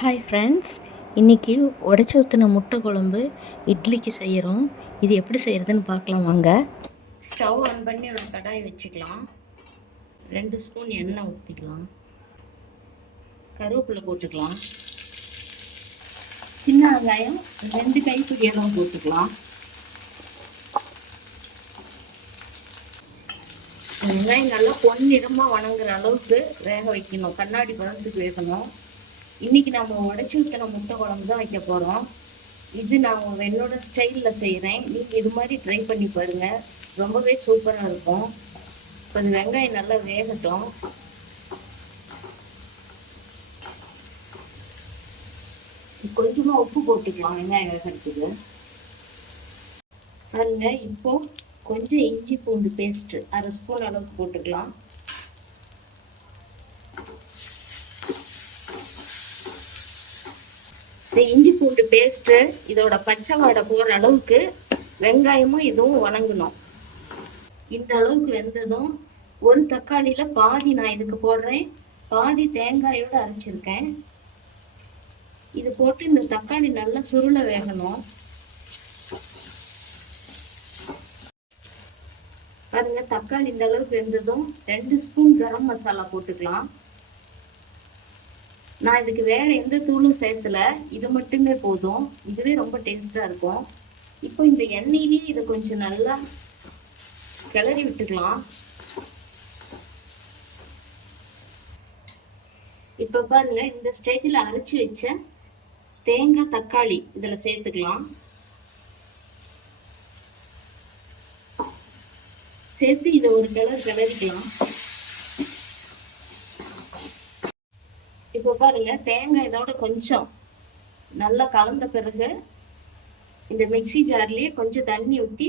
Hi friends, இன்றைக்கி உடச்சி ஊற்றின முட்டை குழம்பு இட்லிக்கு செய்கிறோம். இது எப்படி செய்கிறதுன்னு பார்க்கலாம் வாங்க. ஸ்டவ் ஆன் பண்ணி ஒரு கடாய் வச்சுக்கலாம். 2 ஸ்பூன் எண்ணெய் ஊற்றிக்கலாம். கருவேப்பிலை போட்டுக்கலாம். சின்ன வெங்காயம் 2 கைப்பிடி அளவு போட்டுக்கலாம். வெங்காயம் நல்லா பொன்னிறமாக வணங்குற அளவுக்கு வேக வைக்கணும். கண்ணாடி பதத்துக்கு வேகணும். இன்றைக்கி நம்ம உடச்சி ஊற்றின முட்டை குழம்பு தான் வைக்க போகிறோம். இது நான் என்னோட ஸ்டைலில் செய்கிறேன். நீங்கள் இது மாதிரி ட்ரை பண்ணி பாருங்கள், ரொம்பவே சூப்பராக இருக்கும். கொஞ்சம் வெங்காயம் நல்லா வேகட்டும். கொஞ்சமாக உப்பு போட்டுக்கலாம் வெங்காயம் வேகிறதுக்கு. பாருங்க, இப்போ கொஞ்சம் இஞ்சி பூண்டு பேஸ்ட்டு 1/2 ஸ்பூன் அளவுக்கு போட்டுக்கலாம். இந்த இஞ்சி பூண்டு பேஸ்ட்டு இதோட பச்சை வாடை போகிற அளவுக்கு வெங்காயமும் இதுவும் வணங்கணும். இந்த அளவுக்கு வெந்ததும் ஒரு தக்காளியில் பாதி நான் இதுக்கு போடுறேன், பாதி தேங்காயோடு அரைச்சிருக்கேன். இது போட்டு இந்த தக்காளி நல்லா சுருள வேகணும். பாருங்க, தக்காளி இந்த அளவுக்கு வெந்ததும் 2 ஸ்பூன் கரம் மசாலா போட்டுக்கலாம். நான் இதுக்கு வேற எந்த தூளும் சேர்த்துல, இது மட்டுமே போதும். இதுவே ரொம்ப டேஸ்டா இருக்கும். இப்போ இந்த எண்ணெயிலேயே இதை கொஞ்சம் நல்லா கிளறி விட்டுக்கலாம். இப்ப பாருங்க, இந்த ஸ்டேஜில் அரைச்சி வச்ச தேங்காய் தக்காளி இதுல சேர்த்துக்கலாம். சேர்த்து இதை ஒரு கிளறிக்கலாம். இப்போ பாருங்க, தேங்காய் இதோட கொஞ்சம் நல்லா கலந்த பிறகு இந்த மிக்சி ஜார்லயே கொஞ்சம் தண்ணி ஊற்றி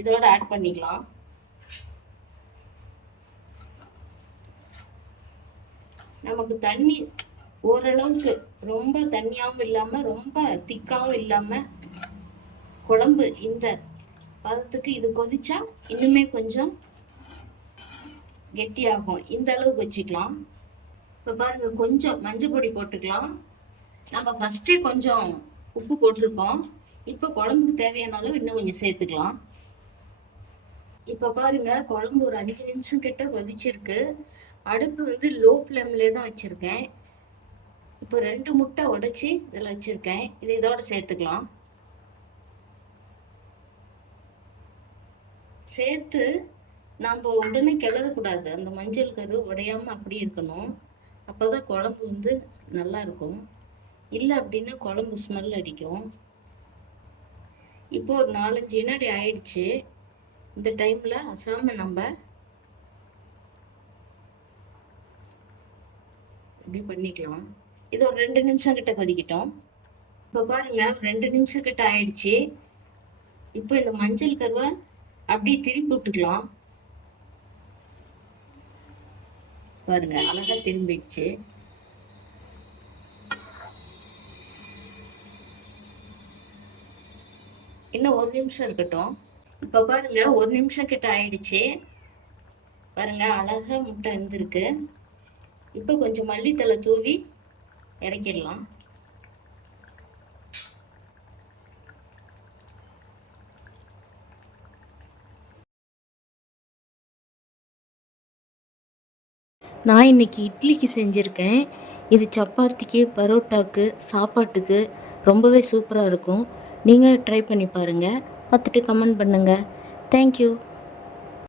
இதோட ஆட் பண்ணிக்கலாம். நமக்கு தண்ணி ஓரளவுக்கு ரொம்ப தண்ணியாகவும் இல்லாம ரொம்ப திக்காவும் இல்லாம குழம்பு இந்த பதத்துக்கு இது கொதிச்சா இன்னுமே கொஞ்சம் கெட்டியாகும். இந்த அளவுக்கு வச்சுக்கலாம். இப்போ பாருங்க, கொஞ்சம் மஞ்சள் பொடி போட்டுக்கலாம். நம்ம ஃபர்ஸ்டே கொஞ்சம் உப்பு போட்டிருக்கோம். இப்போ குழம்புக்கு தேவையான அளவு இன்னும் கொஞ்சம் சேர்த்துக்கலாம். இப்போ பாருங்க, குழம்பு ஒரு 5 நிமிஷம் கிட்ட கொதிச்சிருக்கு. அடுப்பு வந்து லோ ஃப்ளேம்லேயே தான் வச்சுருக்கேன். இப்போ 2 முட்டை உடைச்சி இதில் வச்சுருக்கேன். இதை இதோட சேர்த்துக்கலாம். சேர்த்து நம்ம உடனே கிளறக்கூடாது. அந்த மஞ்சள் கரு உடையாமல் அப்படி இருக்கணும். அப்போதான் குழம்பு வந்து நல்லா இருக்கும். இல்லை அப்படின்னா குழம்பு ஸ்மெல் அடிக்கும். இப்போ ஒரு 4-5 வினாடி ஆயிடுச்சு. இந்த டைமில் அசாம நம்ம இப்படி பண்ணிக்கலாம். இது ஒரு 2 நிமிஷம் கிட்ட கொதிக்கிட்டோம். இப்போ பாருங்க, 2 நிமிஷம் கிட்ட ஆயிடுச்சு. இப்போ இந்த மஞ்சள் கருவை அப்படியே திருப்பி விட்டுக்கலாம். பாருங்க, அழகா திரும்பிடுச்சு. இன்னும் 1 நிமிஷம் இருக்கட்டும். இப்ப பாருங்க, 1 நிமிஷம் கிட்ட ஆயிடுச்சு. பாருங்க, அழகா முட்டை வெந்திருக்கு. இப்ப கொஞ்சம் மல்லித்தலை தூவி இறக்கிடலாம். நான் இன்றைக்கி இட்லிக்கு செஞ்சுருக்கேன். இது சப்பாத்திக்கு, பரோட்டாக்கு, சாப்பாட்டுக்கு ரொம்பவே சூப்பராக இருக்கும். நீங்கள் ட்ரை பண்ணி பாருங்கள். பார்த்துட்டு கமெண்ட் பண்ணுங்கள். தேங்க்யூ.